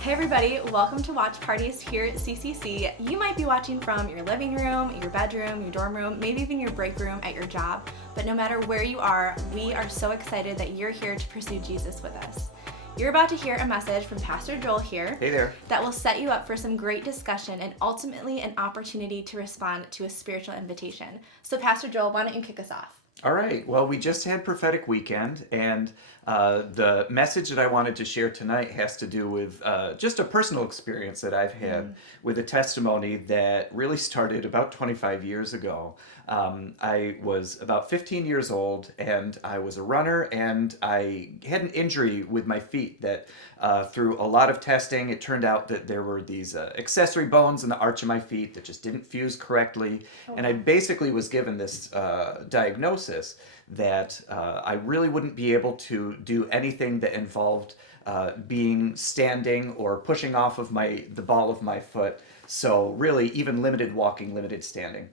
Hey everybody, welcome to Watch Parties here at CCC. You might be watching from your living room, your bedroom, your dorm room, maybe even your break room at your job. But no matter where you are, we are so excited that you're here to pursue Jesus with us. You're about to hear a message from Pastor Joel here. Hey there. That will set you up for some great discussion and ultimately an opportunity to respond to a spiritual invitation. So Pastor Joel, why don't you kick us off? All right. Well, we just had prophetic weekend, and the message that I wanted to share tonight has to do with just a personal experience that I've had with a testimony that really started about 25 years ago. I was about 15 years old, and I was a runner, and I had an injury with my feet that through a lot of testing, it turned out that there were these accessory bones in the arch of my feet that just didn't fuse correctly. And I basically was given this diagnosis that I really wouldn't be able to do anything that involved being standing or pushing off of the ball of my foot. So really, even limited walking, limited standing.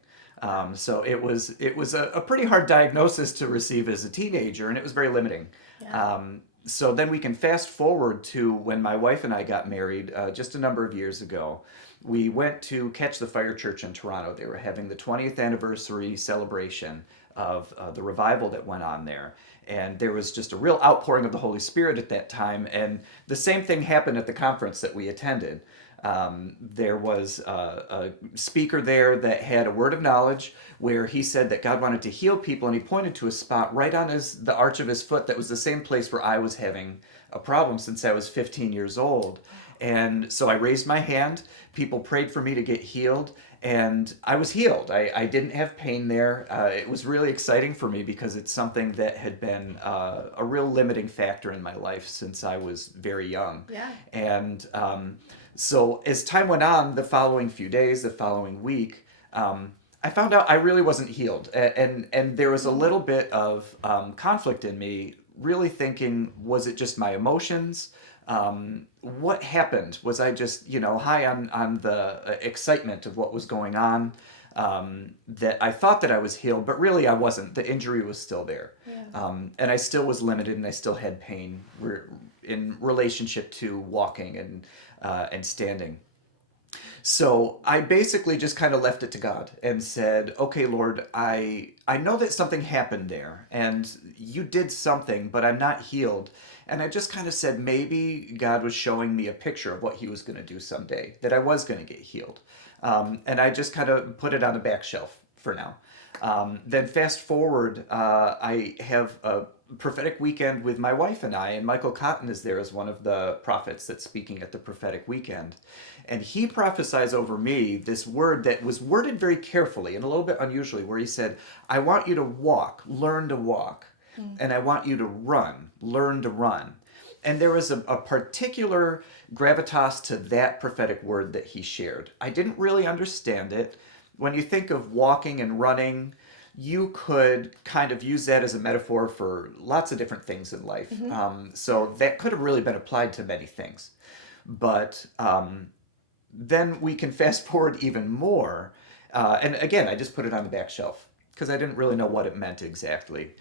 So it was a pretty hard diagnosis to receive as a teenager, and it was very limiting. Yeah. So then we can fast forward to when my wife and I got married just a number of years ago. We went to Catch the Fire Church in Toronto. They were having the 20th anniversary celebration of the revival that went on there. And there was just a real outpouring of the Holy Spirit at that time. And the same thing happened at the conference that we attended. There was a speaker there that had a word of knowledge where he said that God wanted to heal people, and he pointed to a spot right on the arch of his foot that was the same place where I was having a problem since I was 15 years old. And so I raised my hand, people prayed for me to get healed, and I was healed. I didn't have pain there. It was really exciting for me because it's something that had been a real limiting factor in my life since I was very young. Yeah. And so as time went on, the following few days, the following week, I found out I really wasn't healed. And there was a little bit of conflict in me, really thinking, was it just my emotions? What happened? Was I just, high on the excitement of what was going on? That I thought that I was healed, but really I wasn't. The injury was still there. Yeah. And I still was limited, and I still had pain in relationship to walking and standing. So I basically just kind of left it to God and said, okay, Lord, I know that something happened there and you did something, but I'm not healed. And I just kind of said maybe God was showing me a picture of what he was going to do someday, that I was going to get healed. And I just kind of put it on the back shelf for now. Then fast forward, I have a prophetic weekend with my wife and I, and Michael Cotton is there as one of the prophets that's speaking at the prophetic weekend. And he prophesies over me this word that was worded very carefully and a little bit unusually, where he said, I want you to walk, learn to walk. And I want you to run, learn to run. And there was a particular gravitas to that prophetic word that he shared. I didn't really understand it. When you think of walking and running, you could kind of use that as a metaphor for lots of different things in life. So that could have really been applied to many things. But then we can fast forward even more. And again, I just put it on the back shelf because I didn't really know what it meant exactly.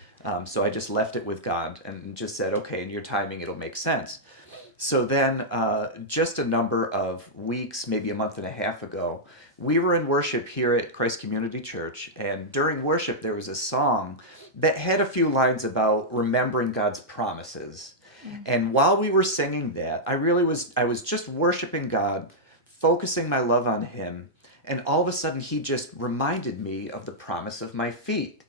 So I just left it with God and just said, okay, in your timing, it'll make sense. So then just a number of weeks, maybe a month and a half ago, we were in worship here at Christ Community Church. And during worship, there was a song that had a few lines about remembering God's promises. And while we were singing that, I was just worshiping God, focusing my love on him. And all of a sudden, he just reminded me of the promise of my feet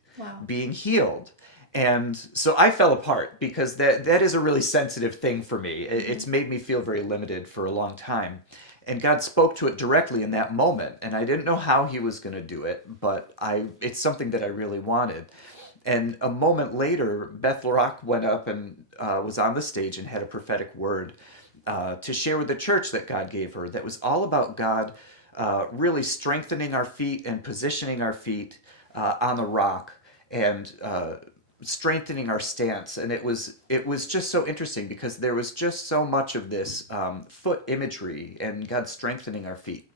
being healed. And so I fell apart because that is a really sensitive thing for me. It's made me feel very limited for a long time. And God spoke to it directly in that moment. And I didn't know how he was going to do it, but it's something that I really wanted. And a moment later, Beth LaRock went up and was on the stage and had a prophetic word to share with the church that God gave her that was all about God really strengthening our feet and positioning our feet on the rock and strengthening our stance. And it was just so interesting because there was just so much of this foot imagery and God strengthening our feet.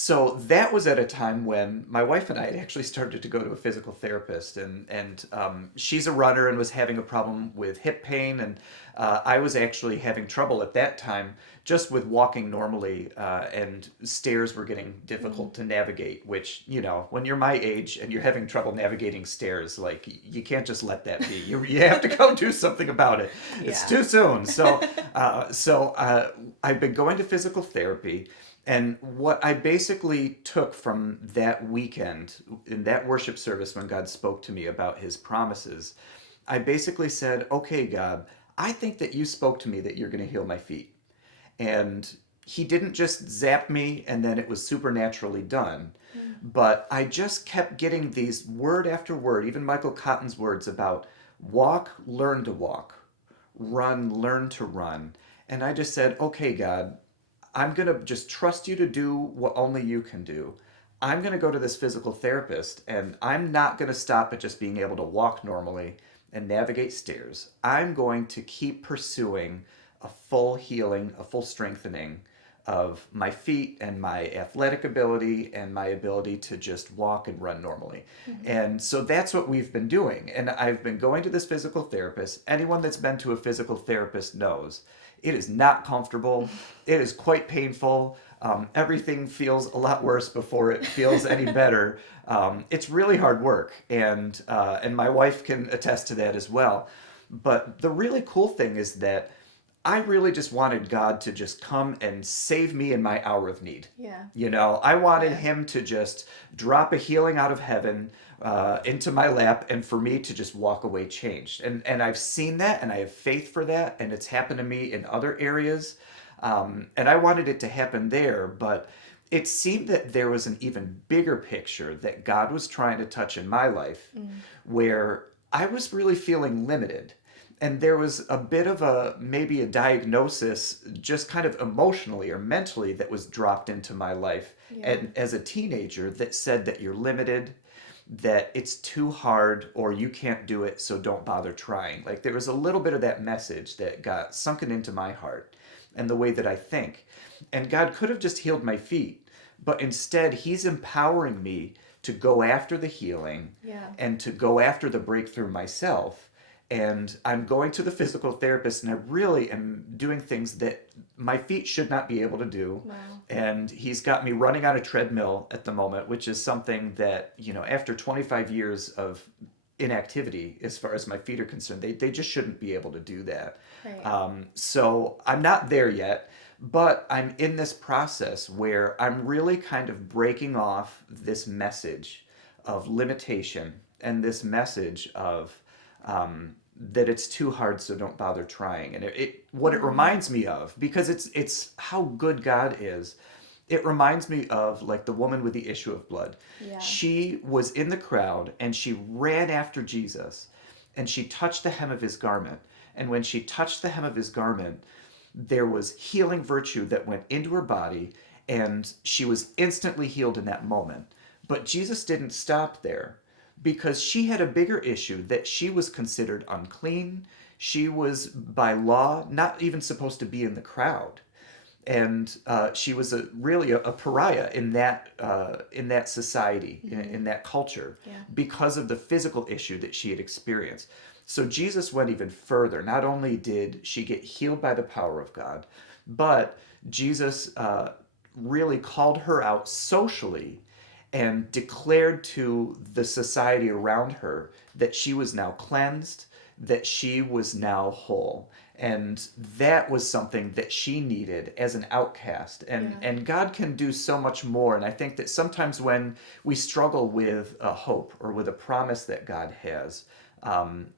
So that was at a time when my wife and I had actually started to go to a physical therapist, and she's a runner and was having a problem with hip pain, and I was actually having trouble at that time just with walking normally, and stairs were getting difficult to navigate. Which, you know, when you're my age and you're having trouble navigating stairs, like, you can't just let that be. You have to go do something about it. It's Yeah. too soon. So I've been going to physical therapy. And what I basically took from that weekend, in that worship service when God spoke to me about his promises, I basically said, okay, God, I think that you spoke to me that you're going to heal my feet. And he didn't just zap me and then it was supernaturally done. But I just kept getting these word after word, even Michael Cotton's words about walk, learn to walk, run, learn to run. And I just said, okay, God, I'm going to just trust you to do what only you can do. I'm going to go to this physical therapist, and I'm not going to stop at just being able to walk normally and navigate stairs. I'm going to keep pursuing a full healing, a full strengthening of my feet and my athletic ability and my ability to just walk and run normally. And so that's what we've been doing. And I've been going to this physical therapist. Anyone that's been to a physical therapist knows it is not comfortable. It is quite painful. Everything feels a lot worse before it feels any better. It's really hard work, and my wife can attest to that as well. But the really cool thing is that I really just wanted God to just come and save me in my hour of need. Yeah. You know, I wanted him to just drop a healing out of heaven into my lap, and for me to just walk away changed. And I've seen that, and I have faith for that, and it's happened to me in other areas. And I wanted it to happen there, but it seemed that there was an even bigger picture that God was trying to touch in my life, where I was really feeling limited. And there was a bit of maybe a diagnosis, just kind of emotionally or mentally, that was dropped into my life and as a teenager, that said that you're limited, that it's too hard, or you can't do it, so don't bother trying. Like, there was a little bit of that message that got sunken into my heart and the way that I think. And God could have just healed my feet, but instead he's empowering me to go after the healing and to go after the breakthrough myself. And I'm going to the physical therapist, and I really am doing things that my feet should not be able to do. Wow. And he's got me running on a treadmill at the moment, which is something that, you know, after 25 years of inactivity, as far as my feet are concerned, they just shouldn't be able to do that. Right. So I'm not there yet, but I'm in this process where I'm really kind of breaking off this message of limitation and this message of that it's too hard, so don't bother trying. And what it reminds me of, because it's how good God is, it reminds me of, like, the woman with the issue of blood. Yeah. She was in the crowd and she ran after Jesus, and she touched the hem of his garment. And when she touched the hem of his garment, there was healing virtue that went into her body, and she was instantly healed in that moment. But Jesus didn't stop there, because she had a bigger issue, that she was considered unclean. She was, by law, not even supposed to be in the crowd. And she was really a pariah in that society, in that culture, because of the physical issue that she had experienced. So Jesus went even further. Not only did she get healed by the power of God, but Jesus really called her out socially and declared to the society around her that she was now cleansed, that she was now whole. And that was something that she needed as an outcast. And God can do so much more. And I think that sometimes when we struggle with a hope or with a promise that God has,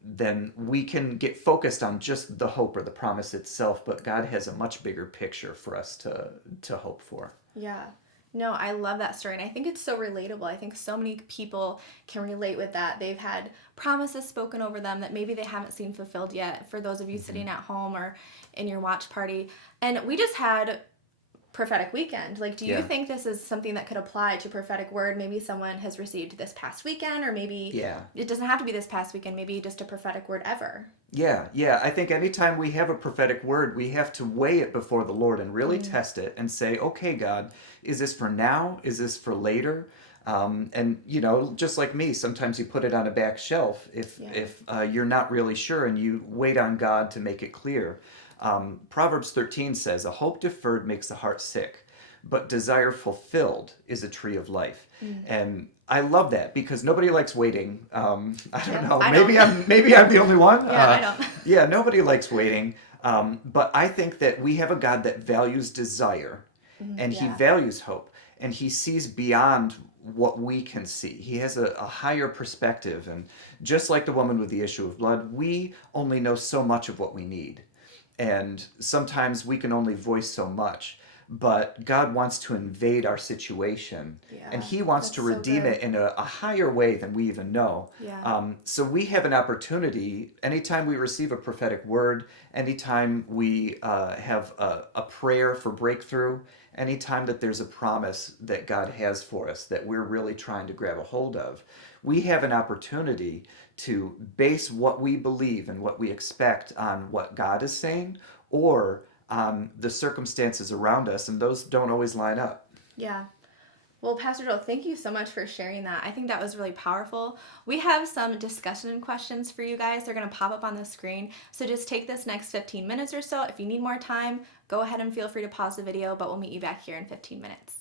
then we can get focused on just the hope or the promise itself. But God has a much bigger picture for us to hope for. Yeah. No, I love that story, and I think it's so relatable. I think so many people can relate with that. They've had promises spoken over them that maybe they haven't seen fulfilled yet, for those of you sitting at home or in your watch party. And we just had prophetic weekend. Like, do you Yeah. think this is something that could apply to prophetic word maybe someone has received this past weekend, or maybe Yeah. it doesn't have to be this past weekend, maybe just a prophetic word ever? Yeah. I think anytime we have a prophetic word, we have to weigh it before the Lord and really test it and say, okay, God, is this for now? Is this for later? And just like me, sometimes you put it on a back shelf if you're not really sure, and you wait on God to make it clear. Proverbs 13 says, "A hope deferred makes the heart sick, but desire fulfilled is a tree of life." And I love that because nobody likes waiting. I don't know. I Maybe don't. I'm the only one. Yeah, I don't. Yeah, nobody likes waiting. But I think that we have a God that values desire, and He Yeah. values hope, and He sees beyond what we can see. He has a higher perspective. And just like the woman with the issue of blood, we only know so much of what we need. And sometimes we can only voice so much. But God wants to invade our situation, and Yeah, He wants that's to so redeem good. it in a higher way than we even know. Yeah. So we have an opportunity anytime we receive a prophetic word, anytime we have a prayer for breakthrough, anytime that there's a promise that God has for us that we're really trying to grab a hold of. We have an opportunity to base what we believe and what we expect on what God is saying, or the circumstances around us, and those don't always line up. Yeah. Well, Pastor Joel, thank you so much for sharing that. I think that was really powerful. We have some discussion questions for you guys. They're going to pop up on the screen. So just take this next 15 minutes or so. If you need more time, go ahead and feel free to pause the video, but we'll meet you back here in 15 minutes.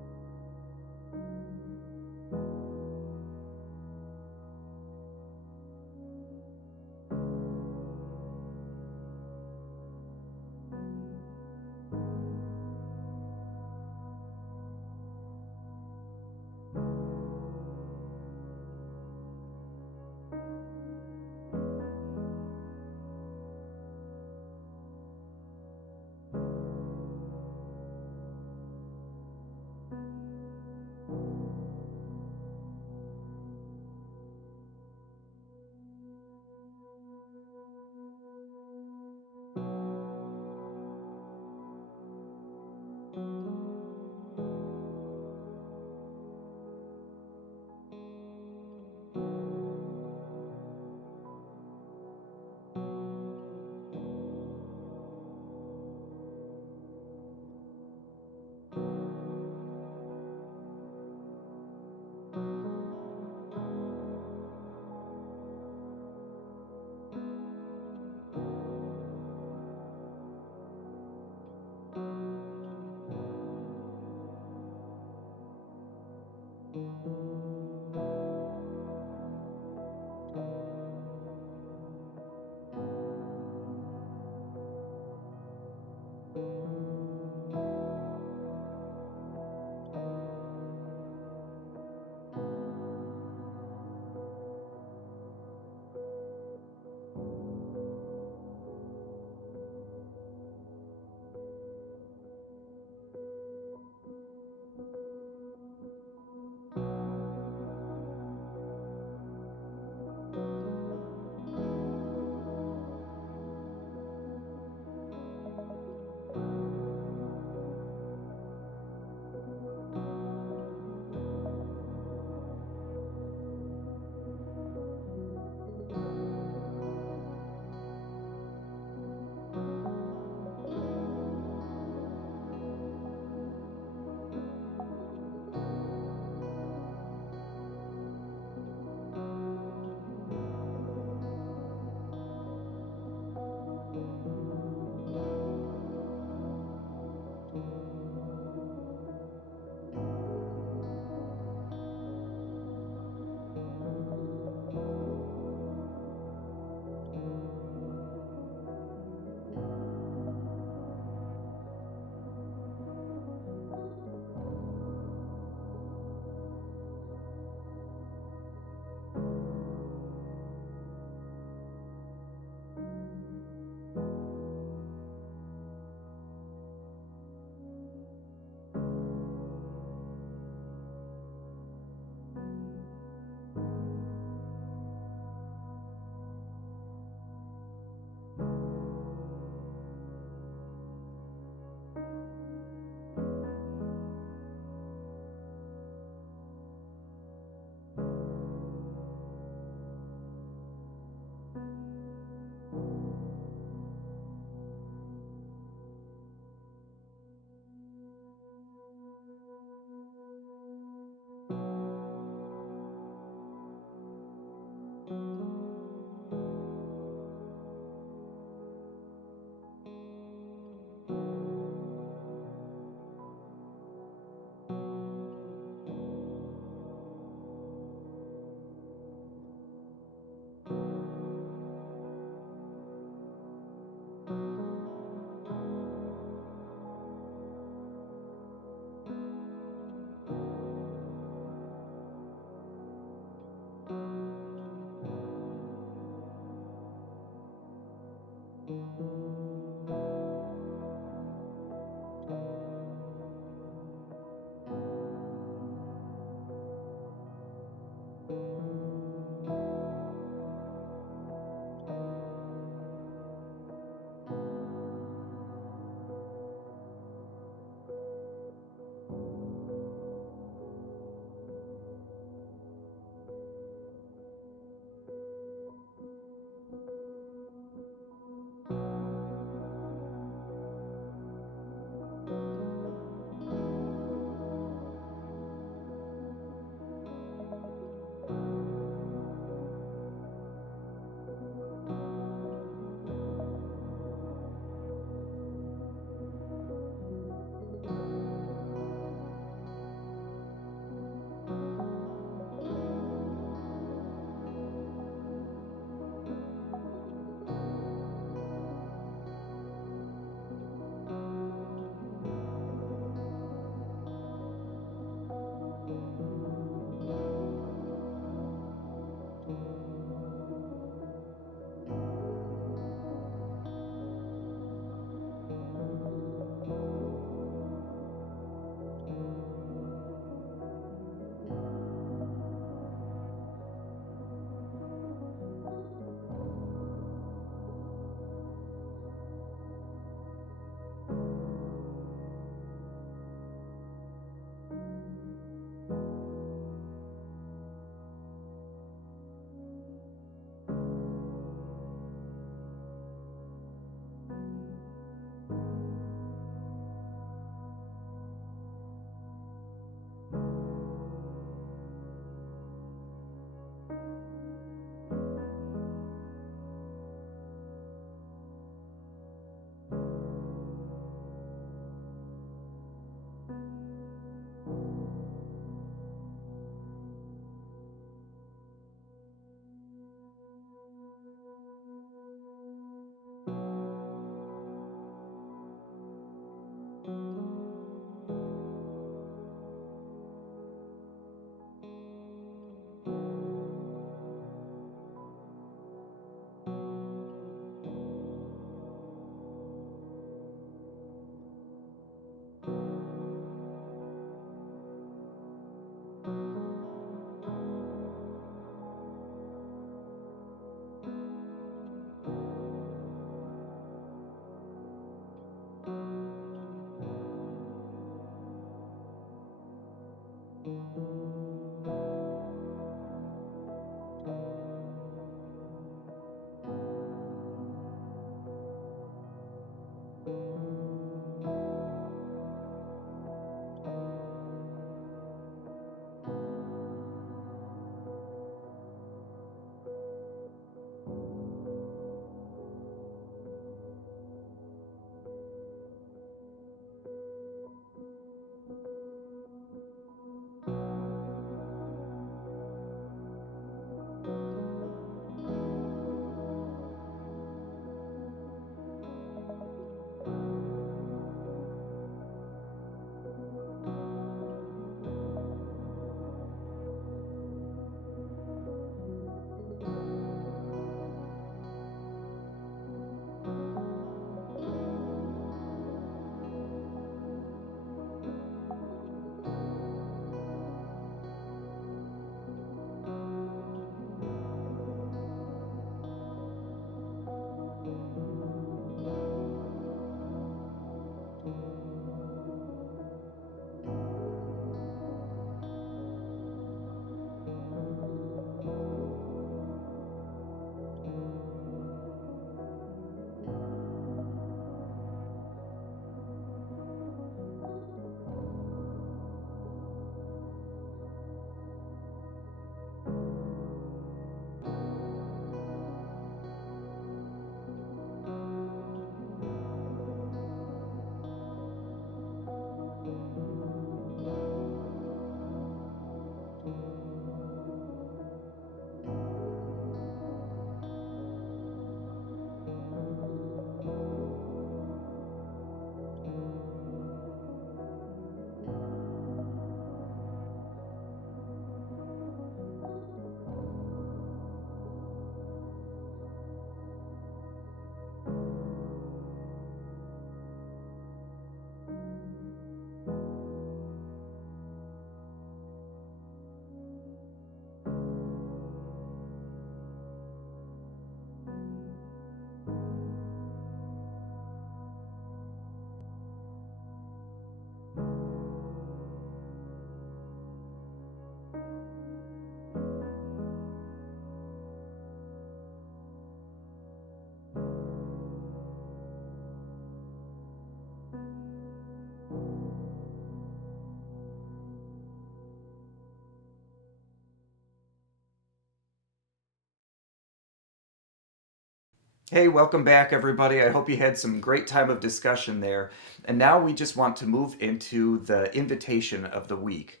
Hey, welcome back, everybody. I hope you had some great time of discussion there. And now we just want to move into the invitation of the week.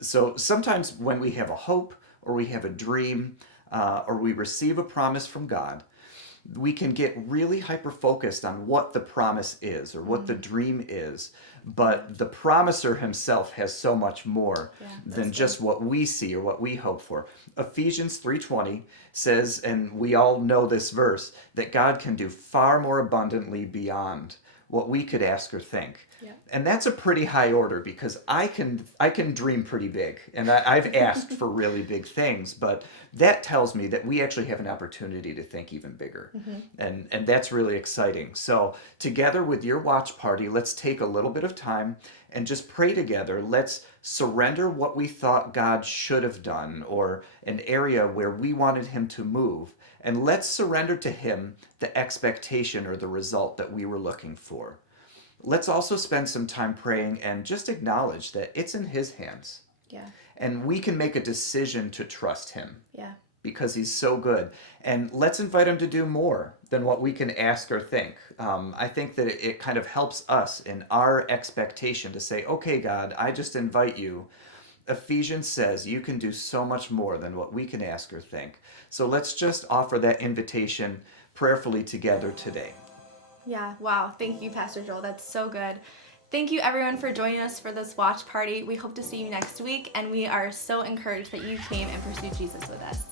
So sometimes when we have a hope or we have a dream or we receive a promise from God, we can get really hyper focused on what the promise is or what the dream is, but the promiser himself has so much more than just what we see or what we hope for. Ephesians 3:20 says, and we all know this verse, that God can do far more abundantly beyond what we could ask or think. Yeah. And that's a pretty high order because I can dream pretty big, and I've asked for really big things, but that tells me that we actually have an opportunity to think even bigger, and that's really exciting. So together with your watch party, let's take a little bit of time and just pray together. Let's surrender what we thought God should have done or an area where we wanted him to move, and let's surrender to him the expectation or the result that we were looking for. Let's also spend some time praying and just acknowledge that it's in his hands. Yeah. And we can make a decision to trust him Yeah. because he's so good. And let's invite him to do more than what we can ask or think. I think that it kind of helps us in our expectation to say, okay, God, I just invite you. Ephesians says you can do so much more than what we can ask or think. So let's just offer that invitation prayerfully together today. Yeah, wow. Thank you, Pastor Joel. That's so good. Thank you, everyone, for joining us for this watch party. We hope to see you next week, and we are so encouraged that you came and pursued Jesus with us.